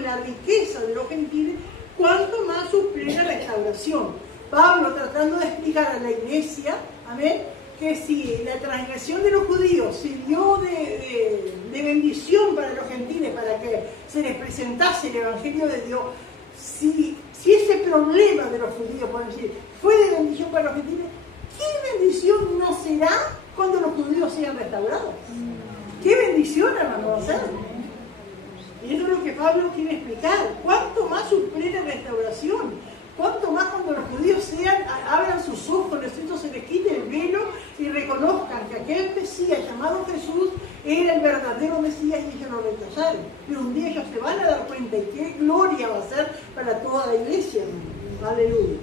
la riqueza de los gentiles, cuanto más su plena restauración. Pablo tratando de explicar a la iglesia, amén, que si la transgresión de los judíos sirvió de bendición para los gentiles, para que se les presentase el evangelio de Dios, si ese problema de los judíos, por decir, fue de bendición para los gentiles, ¿qué bendición no será cuando los judíos sean restaurados? ¿Qué bendición, hermano, va a ser? Y eso es lo que Pablo quiere explicar. ¿Cuánto más su plena restauración? ¿Cuánto más cuando los judíos abran sus ojos, se les quite el velo y reconozcan que aquel Mesías llamado Jesús era el verdadero Mesías y ellos lo rechazaron? Pero un día ellos se van a dar cuenta y qué gloria va a ser para toda la iglesia, hermano. Aleluya.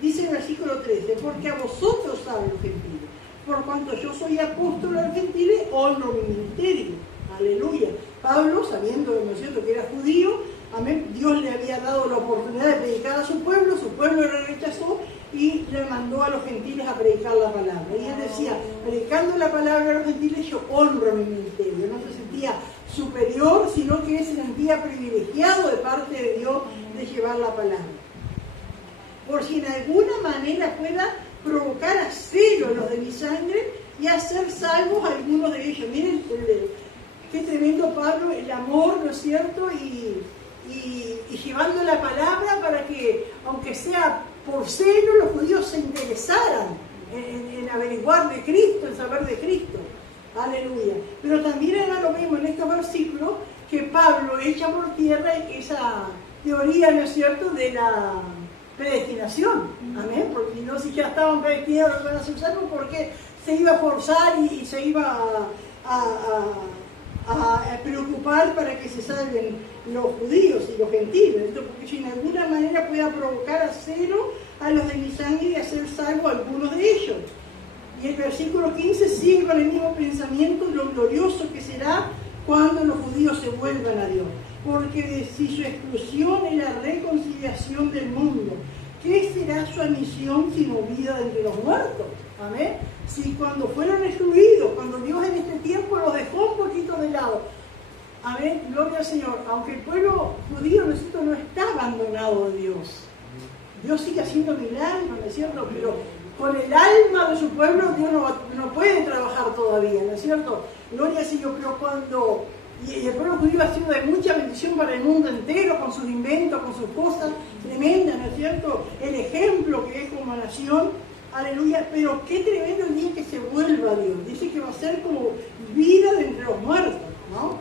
Dice el versículo 13, porque a vosotros saben los gentiles, por cuanto yo soy apóstol a los gentiles, honro mi ministerio. Aleluya. Pablo, sabiendo, ¿no es cierto?, que era judío, amén, Dios le había dado la oportunidad de predicar a su pueblo lo rechazó y le mandó a los gentiles a predicar la palabra. Y él decía, predicando la palabra a los gentiles, yo honro mi ministerio. No se sentía superior, sino que se sentía privilegiado de parte de Dios de llevar la palabra. Por si en alguna manera pueda provocar a celo a los de mi sangre y hacer salvos a algunos de ellos. Miren, qué tremendo Pablo, el amor, ¿no es cierto? Y llevando la palabra para que, aunque sea por celo, los judíos se interesaran en averiguar de Cristo, en saber de Cristo. Aleluya. Pero también era lo mismo en estos versículos, que Pablo echa por tierra esa teoría, ¿no es cierto?, de la predestinación. Amén. Porque si no, si ya estaban predestinados para ser salvos, porque se iba a forzar y se iba a preocupar para que se salven los judíos y los gentiles. Entonces, porque si en alguna manera pueda provocar a celo a los de mi sangre y hacer salvo a algunos de ellos. Y el versículo 15 sigue con el mismo pensamiento, lo glorioso que será cuando los judíos se vuelvan a Dios. Porque si su exclusión es la reconciliación del mundo, ¿qué será su admisión sino vida de entre los muertos? Amén. Si cuando fueron excluidos, cuando Dios en este tiempo los dejó un poquito de lado, amén, gloria al Señor, aunque el pueblo judío, ¿no es cierto?, no está abandonado de Dios. Dios sigue haciendo milagros, ¿no es cierto?, pero con el alma de su pueblo Dios no puede trabajar todavía, ¿no es cierto? Gloria al Señor, pero cuando... Y el pueblo judío ha sido de mucha bendición para el mundo entero, con sus inventos, con sus cosas tremendas, ¿no es cierto? El ejemplo que es como nación, aleluya, pero qué tremendo el día que se vuelva a Dios. Dice que va a ser como vida de entre los muertos, ¿no?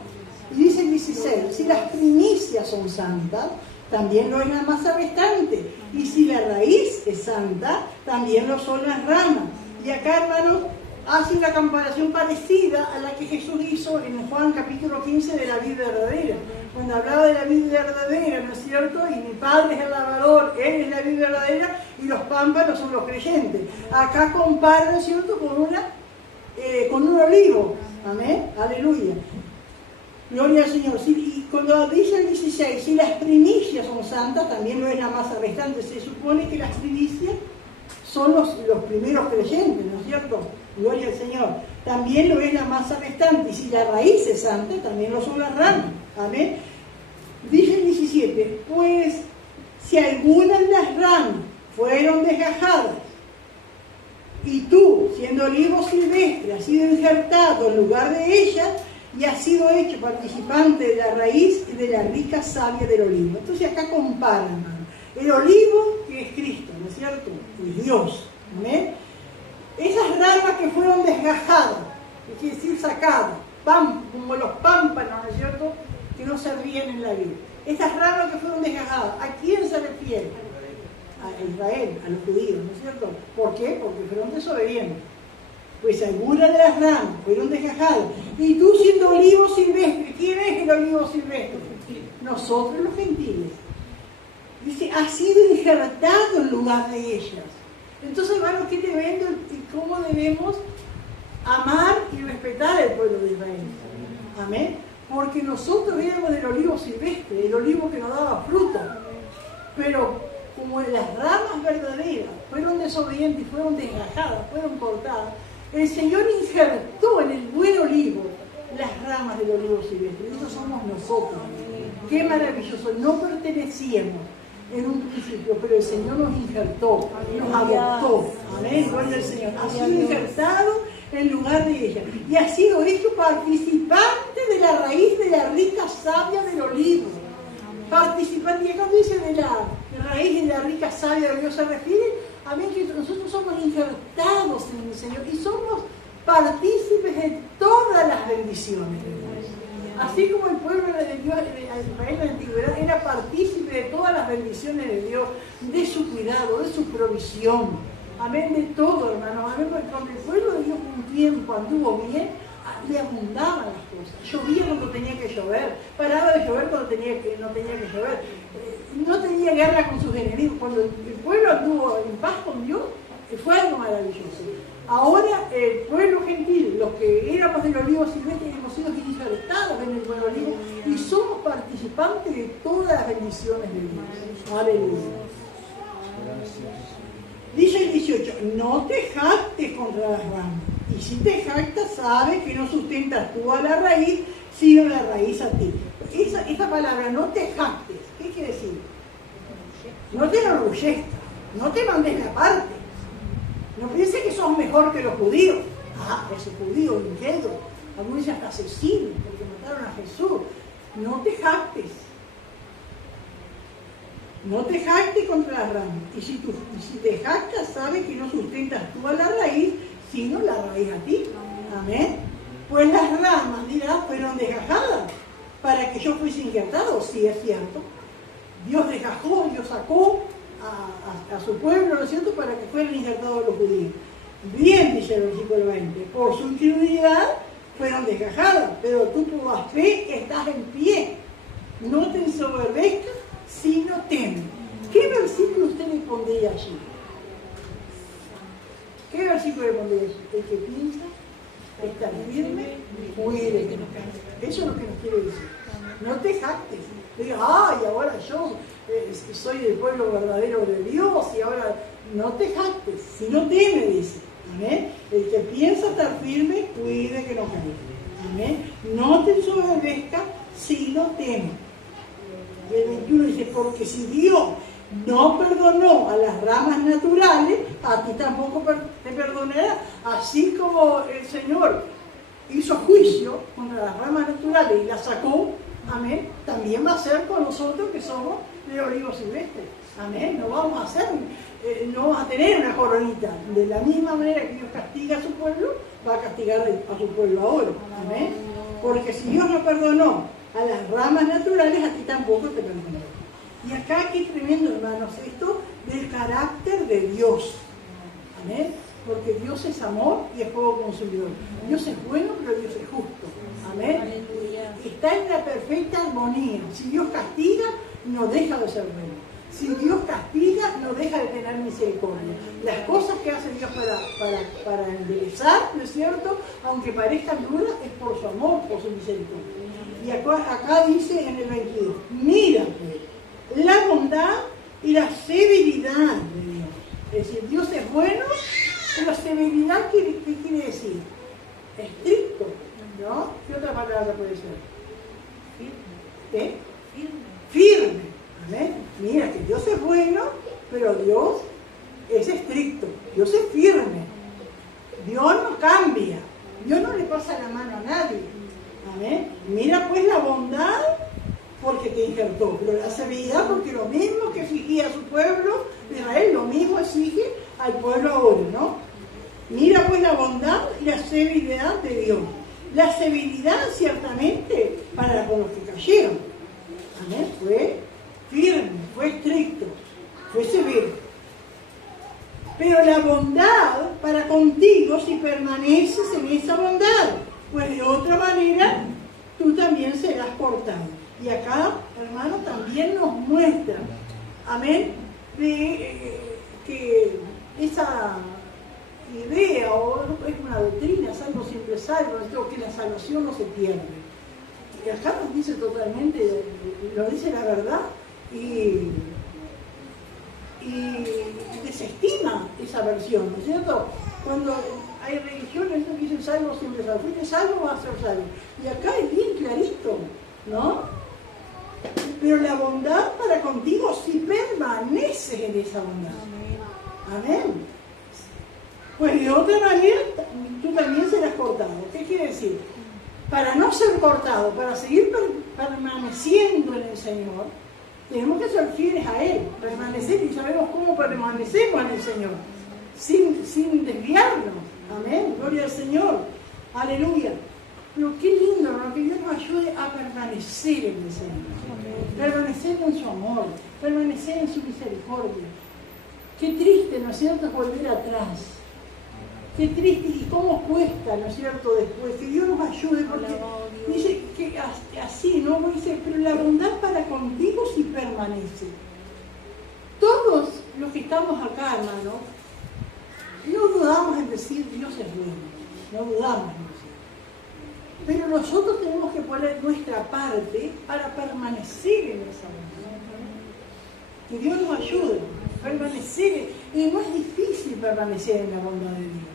Y dice el 16, si las primicias son santas, también lo es la masa restante. Y si la raíz es santa, también lo son las ramas. Y acá, hermanos, hace una comparación parecida a la que Jesús hizo en Juan capítulo 15 de la vid verdadera. Cuando hablaba de la vid verdadera, ¿no es cierto? Y mi Padre es el labrador, Él es la vid verdadera y los pámpanos son los creyentes. Acá compara, ¿no es cierto?, con un olivo. Amén, aleluya. Gloria al Señor. Y cuando dice el 16, si las primicias son santas, también lo es la masa restante. Se supone que las primicias son los primeros creyentes, ¿no es cierto? Gloria al Señor. También lo es la masa restante. Y si la raíz es santa, también lo son las ramas. Amén. Dice el 17, pues si algunas de las ramas fueron desgajadas, y tú, siendo olivo silvestre, has sido injertado en lugar de ellas, y has sido hecho participante de la raíz y de la rica savia del olivo. Entonces acá comparan, hermano, el olivo, que es Cristo, ¿no es cierto?, es Dios. Amén. Esas ramas que fueron desgajadas, es decir, sacadas, como los pámpanos, ¿no es cierto?, que no servían en la vida. Esas ramas que fueron desgajadas, ¿a quién se refiere? A Israel, a los judíos, ¿no es cierto? ¿Por qué? Porque fueron desobedientes. Pues algunas de las ramas fueron desgajadas. Y tú, siendo olivo silvestre, ¿quién es el olivo silvestre? Nosotros los gentiles. Dice, ha sido injertado en lugar de ellas. Entonces, hermano, ¿qué te vendo y cómo debemos amar y respetar al pueblo de Israel? Amén. Porque nosotros éramos del olivo silvestre, el olivo que nos daba fruta. Pero como las ramas verdaderas fueron desobedientes y fueron desgajadas, fueron cortadas, el Señor injertó en el buen olivo las ramas del olivo silvestre. Eso somos nosotros. Qué maravilloso. No pertenecíamos en un principio, pero el Señor nos injertó, nos adoptó. Amén. Gloria al Señor. Ha sido injertado en lugar de ella. Y ha sido hecho participante de la raíz de la rica savia del olivo. Participante. Y acá dice de la raíz de la rica savia del olivo se refiere. Amén, que nosotros somos injertados en el Señor y somos partícipes de todas las bendiciones de Dios. Así como el pueblo de Dios, Israel en la antigüedad, era partícipe de todas las bendiciones de Dios, de su cuidado, de su provisión. Amén, de todo, hermano. Amén, porque cuando el pueblo de Dios un tiempo anduvo bien, le abundaban las cosas. Llovía cuando tenía que llover, paraba de llover cuando no tenía que llover. No tenía guerra con sus enemigos. Cuando el pueblo anduvo en paz con Dios, fue algo maravilloso. Ahora el pueblo gentil, los que éramos del olivo silvestre, hemos sido injertados en el buen olivo y somos participantes de todas las bendiciones de Dios. Aleluya. Dice el 18, no te jactes contra las ramas. Y si te jactas, sabes que no sustentas tú a la raíz, sino la raíz a ti. Esa palabra, no te jactes, ¿qué quiere decir? No te enorgullezcas, no te mandes la parte. No pienses que sos mejor que los judíos. Ah, ese judío incrédulo, algunos dicen hasta asesino, porque mataron a Jesús. No te jactes. No te jactes contra las ramas. Y si te jactas, sabes que no sustentas tú a la raíz, sino la raíz a ti. Amén. Pues las ramas, dirás, fueron desgajadas. para que yo fuese injertado, sí es cierto. Dios desgajó, Dios sacó a su pueblo, ¿no es cierto?, para que fueran injertados los judíos. Bien, dice el versículo 20, por su incredulidad fueron desgajados, pero tú por la fe estás en pie. No te ensoberbezcas, sino temes. ¿Qué versículo usted le pondría allí? ¿Qué versículo le pondría allí? El que piensa estar firme, puede que no caiga. Eso es lo que nos quiere decir. No te jactes. Diga, ay, ahora yo soy el pueblo verdadero de Dios y ahora no te jactes, sino teme, dice. Amén. El que piensa estar firme, cuide que no caiga. Amén. No te ensoberbezcas, sino teme. Y el 21 dice, porque si Dios no perdonó a las ramas naturales, a ti tampoco te perdonará. Así como el Señor hizo juicio contra las ramas naturales y las sacó, amén, también va a ser con nosotros que somos de olivo silvestre. Amén. No vamos a hacer, no vamos a tener una coronita. De la misma manera que Dios castiga a su pueblo, va a castigar a su pueblo ahora. Amén. Porque si Dios no perdonó a las ramas naturales, a ti tampoco te perdonará. Y acá, qué tremendo, hermanos, esto del carácter de Dios. Amén. Porque Dios es amor y es fuego consumidor. Dios es bueno, pero Dios es justo. Amén. Está en la perfecta armonía. Si Dios castiga, no deja de ser bueno. Si Dios castiga, no deja de tener misericordia. Las cosas que hace Dios para enderezar, ¿no es cierto?, aunque parezcan duras, es por su amor, por su misericordia. Y acá dice en el 22, mira la bondad y la severidad de Dios. Es decir, Dios es bueno, pero severidad, ¿qué quiere decir? Estricto, ¿no? ¿Qué otra palabra puede ser? Firme. Firme. ¿Amén? Mira que Dios es bueno, pero Dios es estricto. Dios es firme. Dios no cambia. Dios no le pasa la mano a nadie. Amén. Mira pues la bondad porque te injertó, pero la severidad porque lo mismo que exigía a su pueblo de Israel, lo mismo exige al pueblo ahora, ¿no? Mira pues la bondad y la severidad de Dios. La severidad ciertamente para con los que cayeron. Amén. Fue firme, fue estricto, fue severo. Pero la bondad para contigo si permaneces en esa bondad, pues de otra manera tú también serás cortado. Y acá, hermano, también nos muestra, amén, de que esa idea, o es una doctrina, salvo siempre salvo, que la salvación no se pierde. Y acá nos dice totalmente, lo dice la verdad, y desestima esa versión, ¿no es cierto? Cuando hay religiones que dicen salvo siempre salvo, fuiste salvo vas a ser salvo. Y acá es bien clarito, ¿no? Pero la bondad para contigo si permaneces en esa bondad. Amén. Pues de otra manera tú también serás cortado. ¿Qué quiere decir? Para no ser cortado, para seguir permaneciendo en el Señor, tenemos que ser fieles a Él, permanecer, y sabemos cómo permanecemos en el Señor, sin desviarnos. Amén, gloria al Señor, aleluya. Pero qué lindo, ¿no?, que Dios nos ayude a permanecer en el Señor, permanecer en su amor, permanecer en su misericordia. Qué triste, ¿no es cierto?, es volver atrás. Qué triste y cómo cuesta, ¿no es cierto?, después. Que Dios nos ayude, porque dice que así, ¿no? Dice, pero la bondad para contigo si permanece. Todos los que estamos acá, hermano, no dudamos en decir Dios es bueno, no dudamos en decir. Pero nosotros tenemos que poner nuestra parte para permanecer en esa bondad. Que Dios nos ayude a permanecer. Y no es difícil permanecer en la bondad de Dios.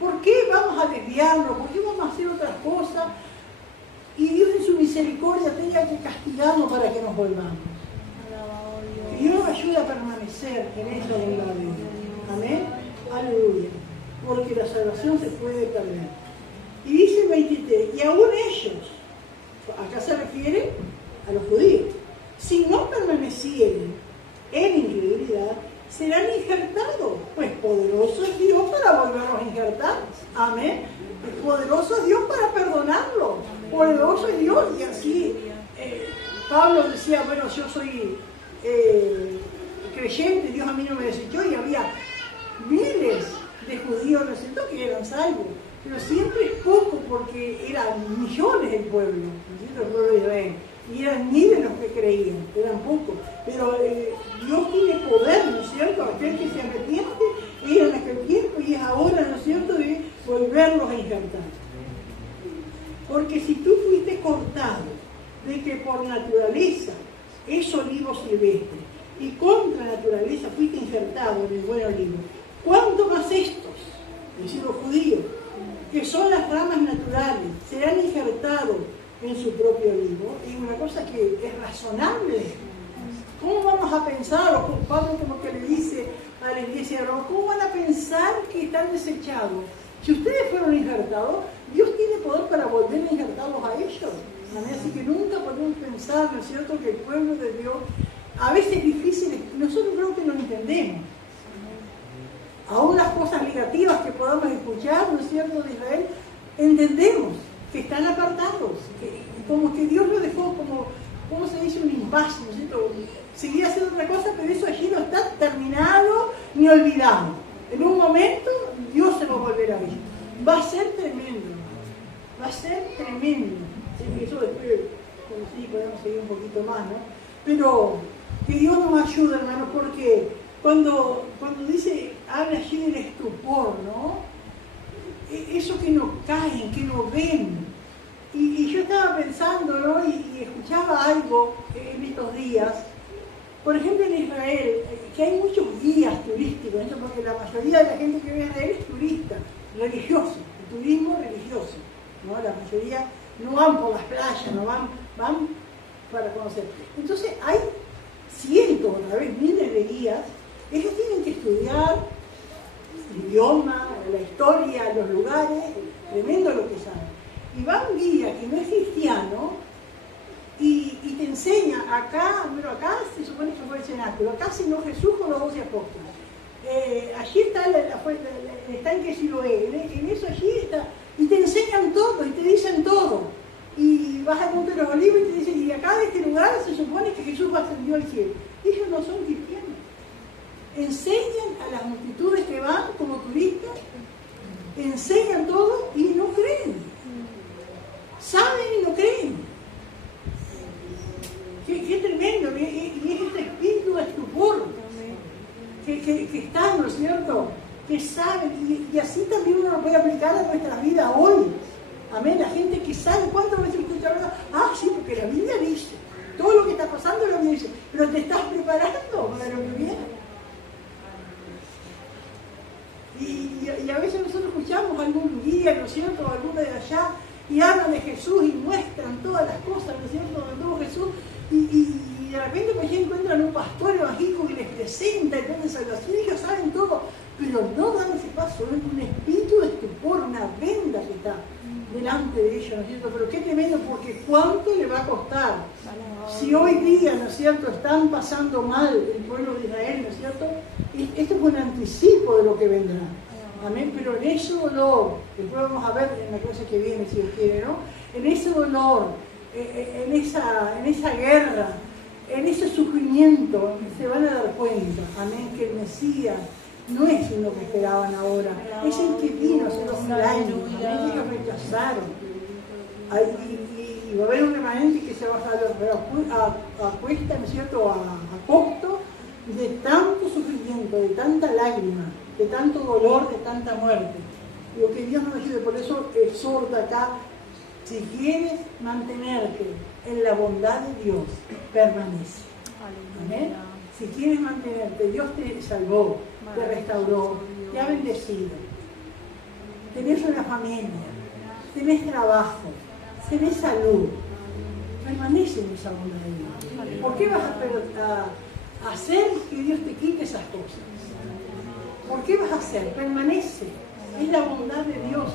¿Por qué vamos a desviarlo? ¿Por qué vamos a hacer otras cosas? Y Dios en su misericordia tenga que castigarnos para que nos volvamos. Que Dios nos ayude a permanecer en esa bondad de Dios. Amén. Aleluya. Porque la salvación se puede perder. Y dice el 23, y aún ellos, acá se refiere a los judíos, si no permanecieren en incredulidad, serán injertados, pues poderoso es Dios para volverlos a injertar. Amén. Poderoso es Dios para perdonarlos, poderoso es Dios. Y así Pablo decía, bueno, yo soy creyente, Dios a mí no me desechó, y había miles de judíos, ¿no es cierto?, que eran salvos, pero siempre es poco porque eran millones del pueblo, ¿no es cierto?, el pueblo de Israel, y eran miles los que creían, eran pocos, pero Dios tiene poder, ¿no es cierto?, aquel que se arrepiente, era en aquel tiempo y es ahora, ¿no es cierto?, de volverlos a injertar. Porque si tú fuiste cortado de que por naturaleza es olivo silvestre y contra naturaleza fuiste injertado en el buen olivo, ¿cuánto más estos, es decir, los judíos, que son las ramas naturales, serán injertados en su propio olivo? Y una cosa que es razonable. ¿Cómo vamos a pensar, o Pablo como que le dice a la iglesia de Roma, cómo van a pensar que están desechados? Si ustedes fueron injertados, Dios tiene poder para volver a injertarlos a ellos. Así que nunca podemos pensar, ¿no es cierto?, que el pueblo de Dios, a veces es difícil, nosotros creo que no entendemos. Aún las cosas negativas que podamos escuchar, ¿no es cierto?, de Israel, entendemos que están apartados, como que Dios lo dejó como, ¿cómo se dice?, un impasse, ¿no es cierto?, seguía haciendo otra cosa, pero eso allí no está terminado ni olvidado. En un momento Dios se va a volver a ver. Va a ser tremendo, va a ser tremendo. Eso después, como sí, podemos seguir un poquito más, ¿no? Pero que Dios nos ayude, hermanos, porque cuando dice, habla allí del estupor, ¿no? Eso que no caen, que no ven. Y yo estaba pensando, ¿no?, y escuchaba algo en estos días. Por ejemplo, en Israel, que hay muchos guías turísticos, ¿no?, porque la mayoría de la gente que vive en Israel es turista, religioso, el turismo religioso, ¿no? La mayoría no van por las playas, no van para conocer. Entonces hay cientos, a veces miles de guías. Ellos tienen que estudiar el idioma, la historia, los lugares, tremendo lo que saben. Y va un guía que no es cristiano y te enseña acá, bueno, acá se supone que fue el cenáculo, acá cenó Jesús con los 12 apóstoles. Allí está en que Siloé, en eso allí está. Y te enseñan todo y te dicen todo. Y vas al Monte de los Olivos y te dicen, y acá de este lugar se supone que Jesús ascendió al cielo. Ellos no son cristianos. Enseñan a las multitudes que van como turistas, enseñan todo y no creen. Saben y no creen. Qué tremendo. Y es este espíritu de estupor que está, ¿no es cierto?, que saben, y así también uno lo puede aplicar a nuestra vida hoy. Amén, la gente que sabe, ¿cuántas veces escucha hablar? Ah, sí, porque la Biblia dice, todo lo que está pasando la Biblia dice, pero te estás preparando para lo que viene. Y a veces nosotros escuchamos algún guía, ¿no es cierto?, alguno de allá, y hablan de Jesús y muestran todas las cosas, ¿no es cierto?, donde tuvo Jesús, y de repente pues ya encuentran un pastor evangélico que les presenta el plan de salvación, y ellos saben todo, pero no dan ese paso. Es un espíritu de estupor, una venda que está delante de ellos, ¿no es cierto? Pero qué tremendo, porque ¿cuánto le va a costar? Si hoy día, ¿no es cierto?, están pasando mal el pueblo de Israel, ¿no es cierto?, esto es un anticipo de lo que vendrá. Amén, pero en ese dolor, después vamos a ver en la clase que viene, si Dios quiere, ¿no?, en ese dolor, en esa guerra, en ese sufrimiento, se van a dar cuenta, amén, que el Mesías no es uno que esperaban ahora, es el que vino hace 2000 años, amén, que lo rechazaron. Y va a haber un remanente que se va a cuesta, ¿no es cierto?, a costo de tanto sufrimiento, de tanta lágrima, de tanto dolor, de tanta muerte. Lo que Dios nos ayude, por eso exhorta acá, si quieres mantenerte en la bondad de Dios, permanece. Amén. Si quieres mantenerte, Dios te salvó, te restauró, te ha bendecido. Tenés una familia, tenés trabajo, tenés salud. Permanece en esa bondad de Dios. ¿Por qué vas a hacer que Dios te quite esas cosas? ¿Por qué vas a hacer? Permanece. Es la bondad de Dios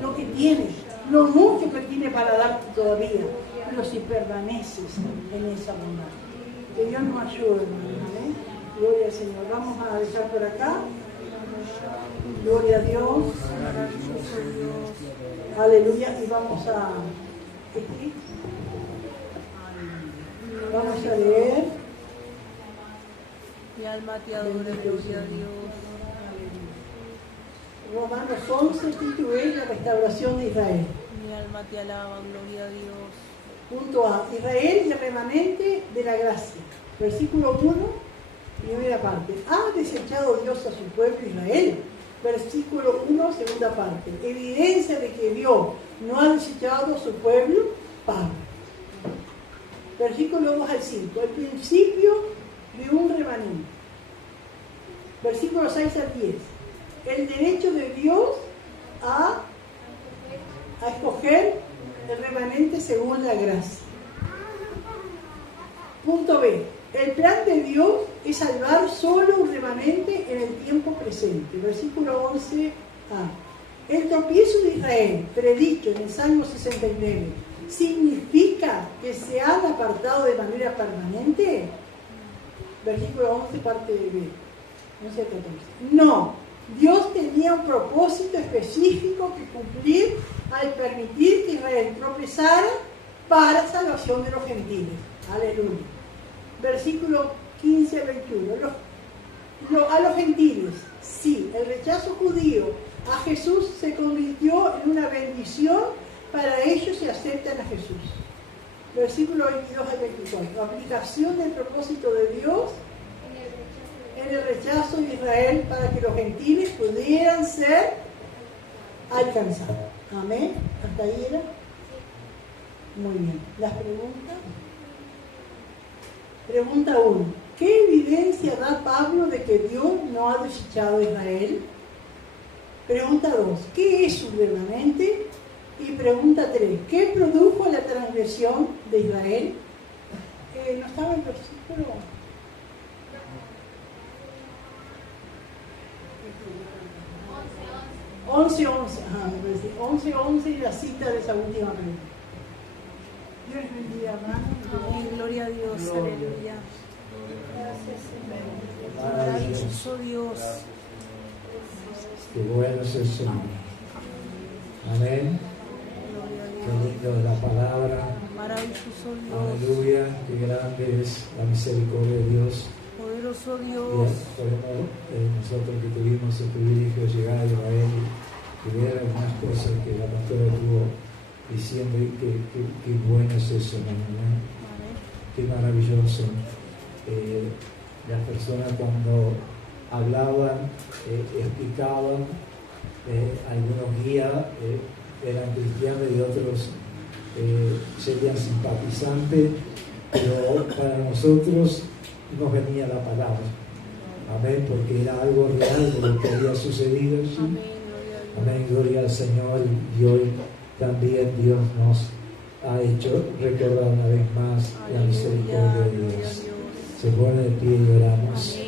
lo que tienes, lo mucho que tiene para darte todavía, pero si permaneces en esa bondad. Que Dios nos ayude, hermanos. ¿Amén? Gloria al Señor. Vamos a dejar por acá. Gloria a Dios. Aleluya. Y vamos a Vamos a leer. Mi alma te adora, gloria a Dios. Romanos 11, título es la restauración de Israel. Mi alma te alaba, gloria a Dios. Punto A. Israel y el remanente de la gracia. Versículo 1, primera parte. Ha desechado Dios a su pueblo Israel. Versículo 1, segunda parte. Evidencia de que Dios no ha desechado a su pueblo, Pablo. Versículo 2 al 5. El principio de un remanente. Versículo 6 al 10. El derecho de Dios a escoger el remanente según la gracia. Punto B. El plan de Dios es salvar solo un remanente en el tiempo presente. Versículo 11a. El tropiezo de Israel, predicho en el Salmo 69, ¿significa que se han apartado de manera permanente? Versículo 11, parte B. 11 al 14. No. Dios tenía un propósito específico que cumplir al permitir que Israel tropezara para salvación de los gentiles. Aleluya. Versículo 15 al 21. A los gentiles, sí, el rechazo judío a Jesús se convirtió en una bendición para ellos y aceptan a Jesús. Versículo 22 al 24. Aplicación del propósito de Dios en el rechazo de Israel para que los gentiles pudieran ser alcanzados. Amén. ¿Hasta ahí era? Muy bien. ¿Las preguntas? Pregunta 1. ¿Qué evidencia da Pablo de que Dios no ha desechado a Israel? Pregunta 2. ¿Qué es su remanente? Y pregunta 3. ¿Qué produjo la transgresión de Israel? ¿No estaba el versículo? 11 y la cita de esa última pregunta. Dios bendiga, hermano. Amén, gloria a Dios, aleluya. Gracias, Señor. Maravilloso Dios. Qué bueno es el Señor. Amén. Qué lindo es la palabra. Maravilloso Dios. Aleluya. Qué grande es la misericordia de Dios. Poderoso Bien, Dios. podemos, nosotros que tuvimos el privilegio de llegar a Israel y ver algunas cosas que la pastora estuvo diciendo, y qué bueno es eso, ¿no? Qué maravilloso. Las personas cuando hablaban, explicaban, algunos guías eran cristianos y otros serían simpatizantes, pero para nosotros nos venía la palabra. Amén, porque era algo real de lo que había sucedido allí. Amén, gloria al Señor. Y hoy también Dios nos ha hecho recordar una vez más la misericordia de Dios. Se pone de pie y oramos.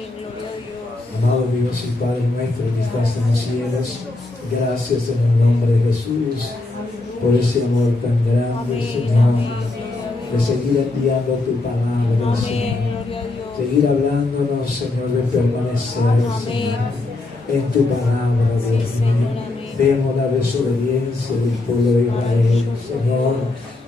Amado Dios y Padre nuestro que estás en los cielos, gracias en el nombre de Jesús por ese amor tan grande, Señor, de seguir enviando tu palabra, Señor, seguir hablándonos, Señor, de permanecer, Señor, en tu palabra, Dios mío. Vemos la desobediencia del pueblo de Israel, Señor,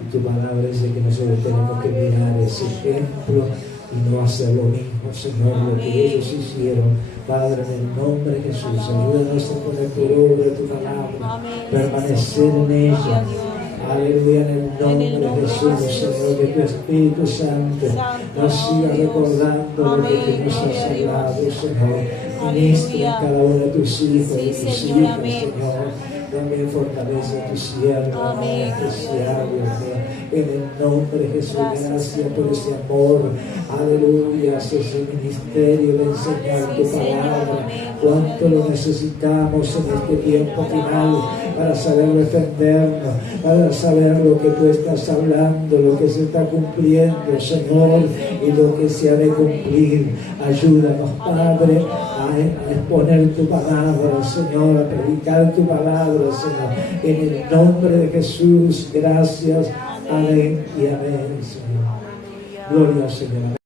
y tu palabra dice que nosotros tenemos que mirar ese ejemplo y no hacer lo mismo, Señor, lo que ellos hicieron. Padre, en el nombre de Jesús, ayúdanos a poner por obra tu palabra, permanecer en ella. Aleluya, en el nombre de Jesús, Señor, que tu Espíritu Santo nos siga recordando lo que tú nos has hablado, Señor. Ministra en cada uno de tus hijos y de tus hijas, Señor. También fortalece a tu siervo, amén, en el nombre de Jesús. Gracias por ese amor, aleluya, ese ministerio de enseñar tu palabra. Cuánto lo necesitamos en este tiempo final para saber defendernos, para saber lo que tú estás hablando, lo que se está cumpliendo, Señor, y lo que se ha de cumplir. Ayúdanos, Padre, a exponer tu palabra, Señor, a predicar tu palabra, Señor, en el nombre de Jesús. Gracias, amén y amén, Señor. Gloria al Señor.